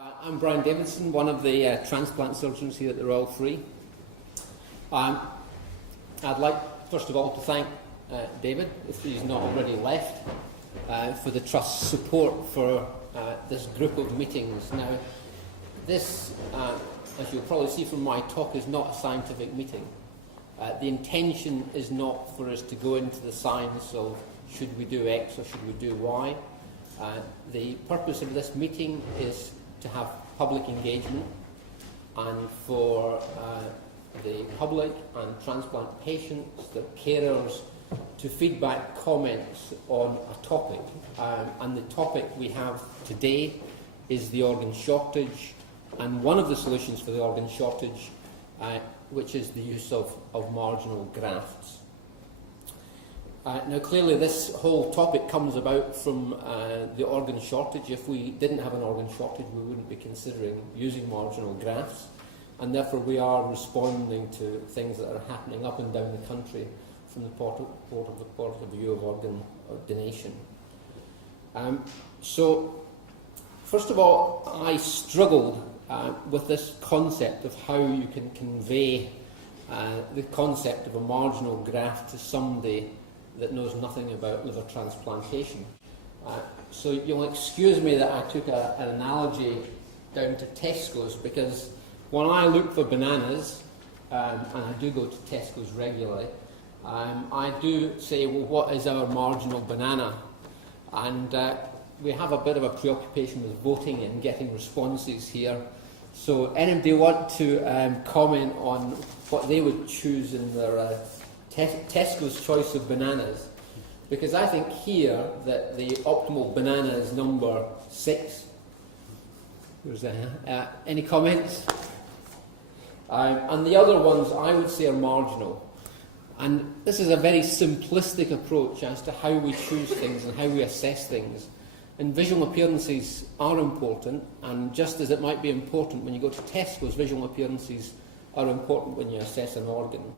I'm Brian Davidson, one of the transplant surgeons here at the Royal Free. I'd like, first of all, to thank David, if he's not already left, for the Trust's support for this group of meetings. Now, this, as you'll probably see from my talk, is not a scientific meeting. The intention is not for us to go into the science of should we do X or should we do Y. The purpose of this meeting is to have public engagement and for the public and transplant patients, their carers, to feedback comments on a topic. And the topic we have today is the organ shortage, and one of the solutions for the organ shortage, which is the use of marginal grafts. Now, clearly this whole topic comes about from the organ shortage. If we didn't have an organ shortage, we wouldn't be considering using marginal grafts, and therefore we are responding to things that are happening up and down the country from the point of view of organ donation. So, first of all, I struggled with this concept of how you can convey the concept of a marginal graft to somebody that knows nothing about liver transplantation. So you'll excuse me that I took an analogy down to Tesco's, because when I look for bananas, and I do go to Tesco's regularly, I do say, well, what is our marginal banana? And we have a bit of a preoccupation with voting and getting responses here. So anybody want to comment on what they would choose in their Tesco's choice of bananas? Because I think here that the optimal banana is number 6. Any comments? And the other ones I would say are marginal. And this is a very simplistic approach as to how we choose things and how we assess things. And visual appearances are important, and just as it might be important when you go to Tesco's, visual appearances are important when you assess an organ.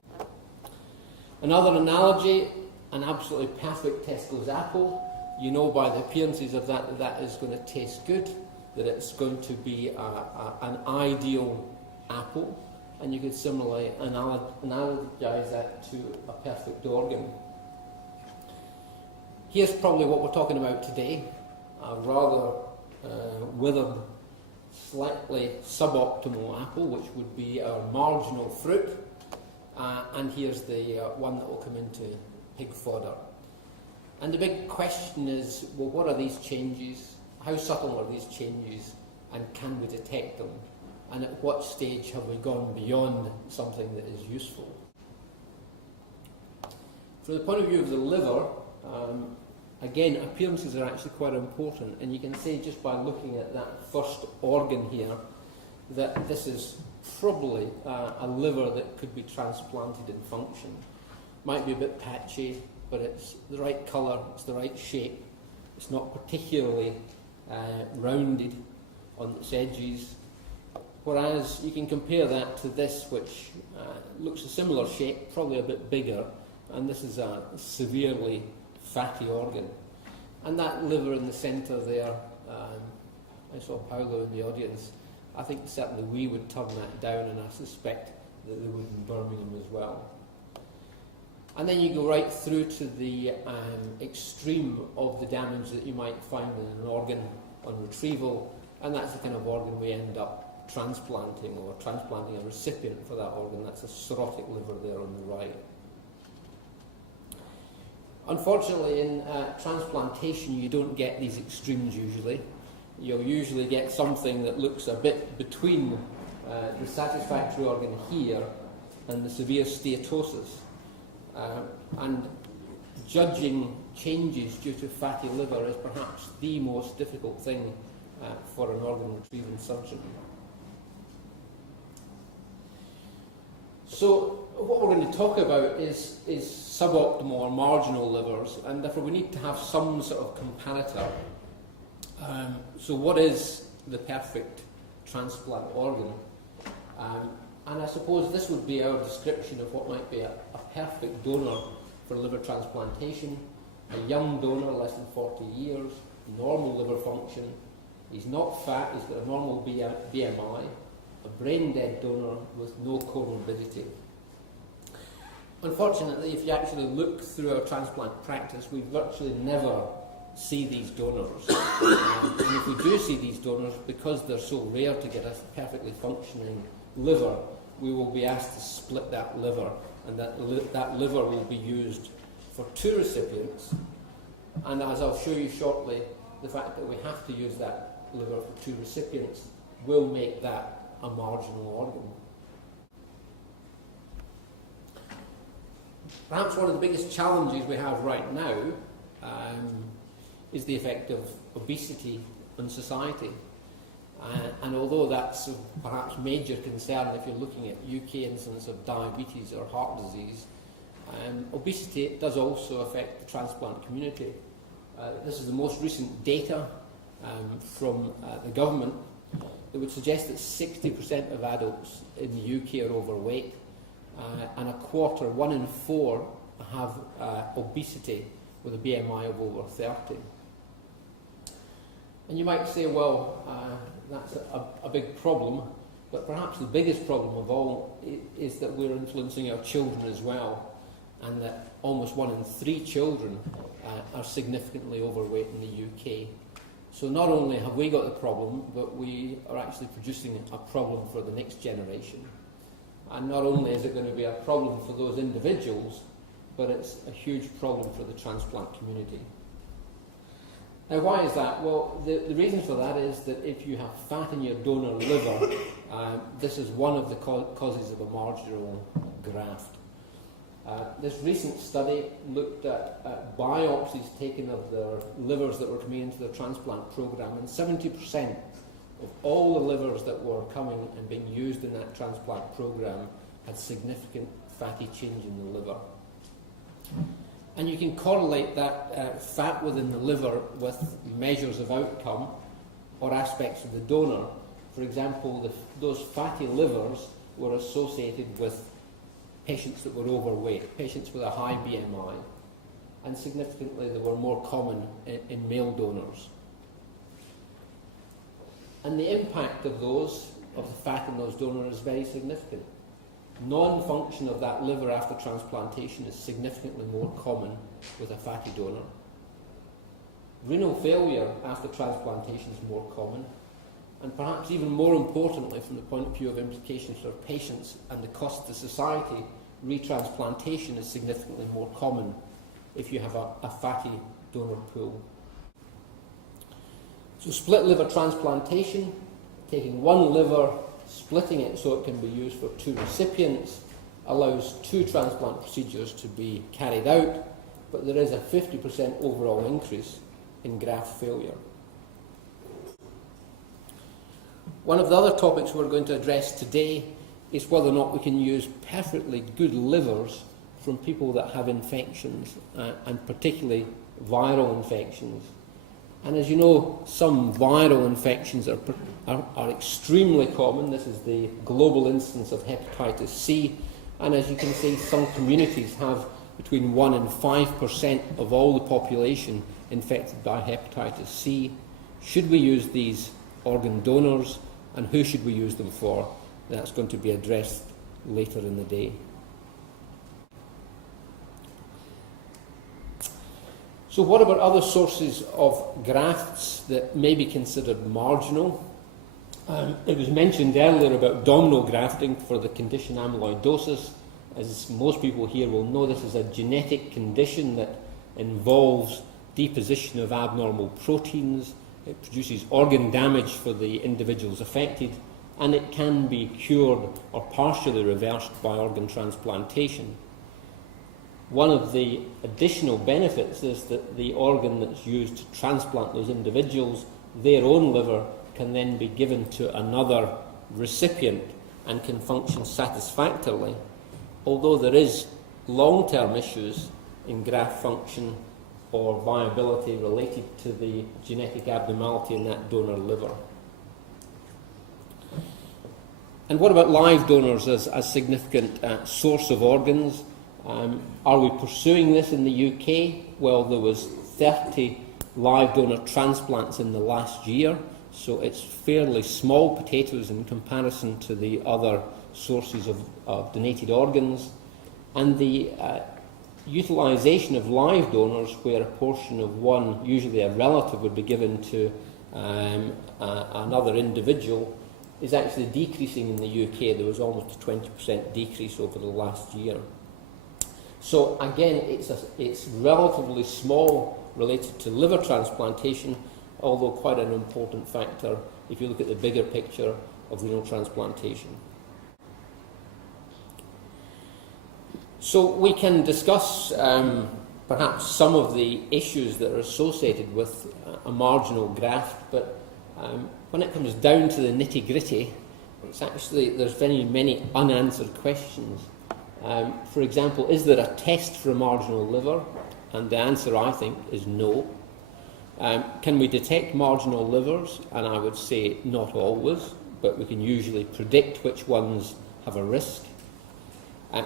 Another analogy, an absolutely perfect Tesco's apple. You know by the appearances of that is going to taste good, that it's going to be an ideal apple, and you could similarly analogize that to a perfect organ. Here's probably what we're talking about today, a rather withered, slightly suboptimal apple, which would be our marginal fruit. And here's the one that will come into pig fodder. And the big question is, well, what are these changes? How subtle are these changes? And can we detect them? And at what stage have we gone beyond something that is useful? From the point of view of the liver, again, appearances are actually quite important. And you can say just by looking at that first organ here that this is probably a liver that could be transplanted in function. Might be a bit patchy, but it's the right colour, it's the right shape. It's not particularly rounded on its edges. Whereas you can compare that to this, which looks a similar shape, probably a bit bigger, and this is a severely fatty organ. And that liver in the centre there, I saw Paolo in the audience. I think certainly we would turn that down, and I suspect that they would in Birmingham as well. And then you go right through to the extreme of the damage that you might find in an organ on retrieval, and that's the kind of organ we end up transplanting, or transplanting a recipient for that organ. That's a cirrhotic liver there on the right. Unfortunately, in transplantation, you don't get these extremes usually. You'll usually get something that looks a bit between the satisfactory organ here and the severe steatosis. And judging changes due to fatty liver is perhaps the most difficult thing for an organ retrieving surgeon. So what we're going to talk about is suboptimal or marginal livers, and therefore we need to have some sort of comparator. So what is the perfect transplant organ? And I suppose this would be our description of what might be a perfect donor for liver transplantation. A young donor, less than 40 years, normal liver function, He's not fat, he's got a normal BMI, a brain-dead donor with no comorbidity. Unfortunately, if you actually look through our transplant practice, we virtually never see these donors. And if we do see these donors, because they're so rare to get a perfectly functioning liver, we will be asked to split that liver, and that liver will be used for 2 recipients. And as I'll show you shortly, the fact that we have to use that liver for 2 recipients will make that a marginal organ. Perhaps one of the biggest challenges we have right now is the effect of obesity on society. And although that's of perhaps major concern if you're looking at UK incidence of diabetes or heart disease, obesity does also affect the transplant community. This is the most recent data from the government that would suggest that 60% of adults in the UK are overweight, and a quarter, 1 in 4, have obesity with a BMI of over 30. And you might say, well, that's a big problem, but perhaps the biggest problem of all is that we're influencing our children as well, and that almost 1 in 3 children are significantly overweight in the UK. So not only have we got the problem, but we are actually producing a problem for the next generation. And not only is it going to be a problem for those individuals, but it's a huge problem for the transplant community. Now, why is that? Well, the reason for that is that if you have fat in your donor liver, this is one of the causes of a marginal graft. This recent study looked at biopsies taken of their livers that were coming into the transplant program, and 70% of all the livers that were coming and being used in that transplant program had significant fatty change in the liver. And you can correlate that fat within the liver with measures of outcome or aspects of the donor. For example, those fatty livers were associated with patients that were overweight, patients with a high BMI, and significantly they were more common in male donors. And the impact of the fat in those donors is very significant. Non-function of that liver after transplantation is significantly more common with a fatty donor. Renal failure after transplantation is more common, and perhaps even more importantly from the point of view of implications for patients and the cost to society, retransplantation is significantly more common if you have a fatty donor pool. So split liver transplantation, taking one liver, splitting it so it can be used for 2 recipients, allows 2 transplant procedures to be carried out, but there is a 50% overall increase in graft failure. One of the other topics we're going to address today is whether or not we can use perfectly good livers from people that have infections, and particularly viral infections. And as you know, some viral infections are extremely common. This is the global incidence of hepatitis C. And as you can see, some communities have between 1% and 5% of all the population infected by hepatitis C. Should we use these organ donors, and who should we use them for? That's going to be addressed later in the day. So what about other sources of grafts that may be considered marginal? It was mentioned earlier about abdominal grafting for the condition amyloidosis. As most people here will know, this is a genetic condition that involves deposition of abnormal proteins. It produces organ damage for the individuals affected, and it can be cured or partially reversed by organ transplantation. One of the additional benefits is that the organ that's used to transplant those individuals, their own liver, can then be given to another recipient and can function satisfactorily, although there is long-term issues in graft function or viability related to the genetic abnormality in that donor liver. And what about live donors as a significant source of organs? Are we pursuing this in the UK? Well, there was 30 live donor transplants in the last year, So it's fairly small potatoes in comparison to the other sources of donated organs. And the utilisation of live donors, where a portion of one, usually a relative, would be given to another individual, is actually decreasing in the UK. There was almost a 20% decrease over the last year. So again, it's relatively small related to liver transplantation, although quite an important factor if you look at the bigger picture of renal transplantation. So we can discuss perhaps some of the issues that are associated with a marginal graft, but when it comes down to the nitty-gritty, there's very many unanswered questions. For example, is there a test for a marginal liver? And the answer, I think, is no. Can we detect marginal livers? And I would say not always, but we can usually predict which ones have a risk.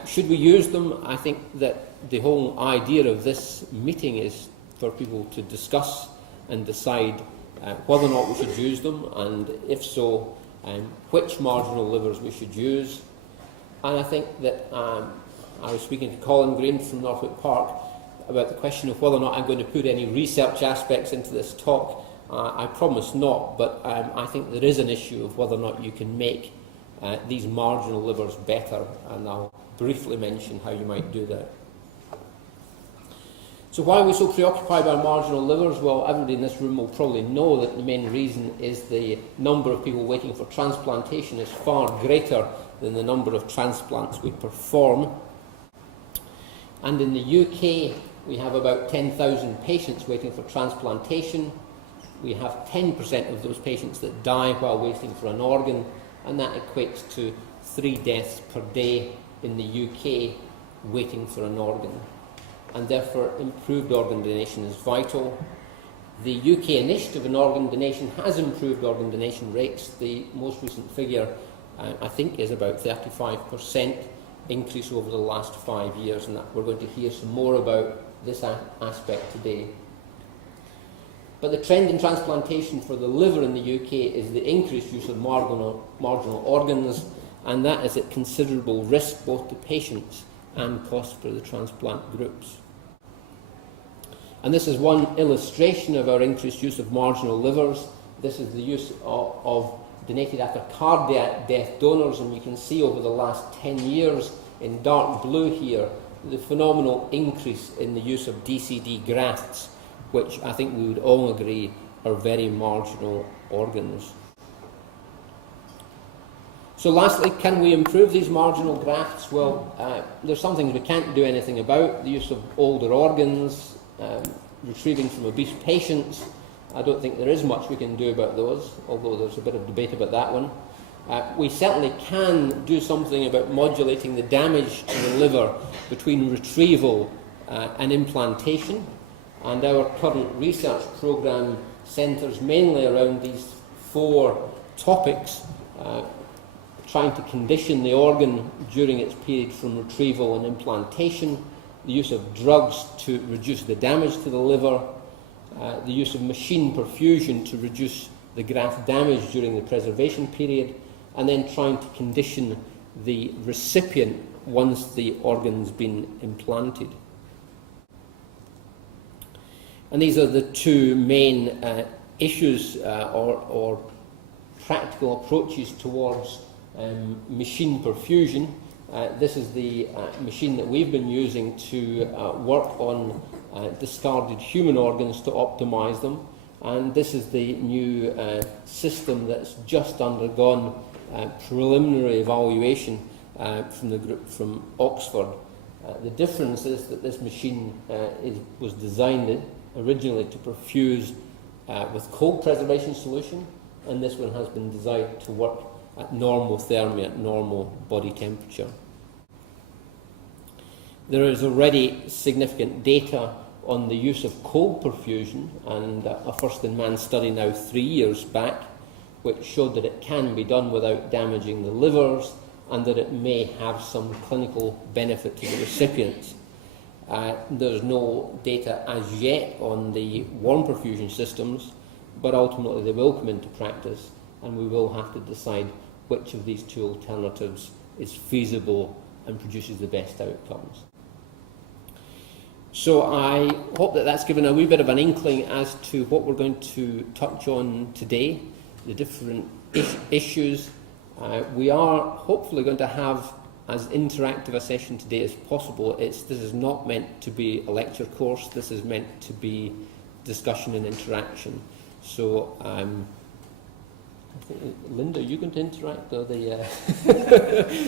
Should we use them? I think that the whole idea of this meeting is for people to discuss and decide whether or not we should use them, and if so, which marginal livers we should use. And I think that I was speaking to Colin Green from Northwick Park about the question of whether or not I'm going to put any research aspects into this talk. I promise not, but I think there is an issue of whether or not you can make these marginal livers better, and I'll briefly mention how you might do that. So why are we so preoccupied by marginal livers? Well, everybody in this room will probably know that the main reason is the number of people waiting for transplantation is far greater than the number of transplants we perform. And in the UK, we have about 10,000 patients waiting for transplantation. We have 10% of those patients that die while waiting for an organ, and that equates to 3 deaths per day in the UK waiting for an organ. And therefore, improved organ donation is vital. The UK initiative in organ donation has improved organ donation rates. The most recent figure, I think, is about 35% increase over the last 5 years, and that we're going to hear some more about this aspect today. But the trend in transplantation for the liver in the UK is the increased use of marginal organs, and that is at considerable risk both to patients and cost for the transplant groups. And this is one illustration of our increased use of marginal livers. This is the use of donated after cardiac death donors, and you can see over the last 10 years in dark blue here the phenomenal increase in the use of DCD grafts, which I think we would all agree are very marginal organs. So lastly, can we improve these marginal grafts? Well, there's some things we can't do anything about. The use of older organs, retrieving from obese patients. I don't think there is much we can do about those, although there's a bit of debate about that one. We certainly can do something about modulating the damage to the liver between retrieval and implantation, and our current research programme centres mainly around these 4 topics, trying to condition the organ during its period from retrieval and implantation, the use of drugs to reduce the damage to the liver, the use of machine perfusion to reduce the graft damage during the preservation period, and then trying to condition the recipient once the organ's been implanted. And these are the 2 main issues or practical approaches towards machine perfusion. This is the machine that we've been using to work on discarded human organs to optimise them, and this is the new system that's just undergone preliminary evaluation from the group from Oxford. The difference is that this machine was designed originally to perfuse with cold preservation solution, and this one has been designed to work at normal thermia, at normal body temperature. There is already significant data on the use of cold perfusion, and a first-in-man study now 3 years back, which showed that it can be done without damaging the livers, and that it may have some clinical benefit to the recipients. There's no data as yet on the warm perfusion systems, but ultimately they will come into practice, and we will have to decide which of these two alternatives is feasible and produces the best outcomes. So I hope that that's given a wee bit of an inkling as to what we're going to touch on today, the different issues. We are hopefully going to have as interactive a session today as possible. This is not meant to be a lecture course, this is meant to be discussion and interaction. So I think, Linda, are you going to interact? Or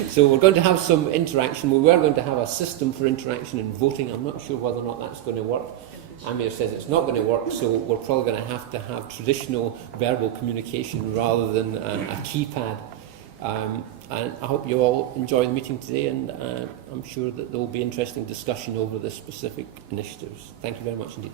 so we're going to have some interaction. We were going to have a system for interaction and voting. I'm not sure whether or not that's going to work. Amir says it's not going to work, so we're probably going to have traditional verbal communication rather than a keypad. And I hope you all enjoy the meeting today, and I'm sure that there will be interesting discussion over the specific initiatives. Thank you very much indeed.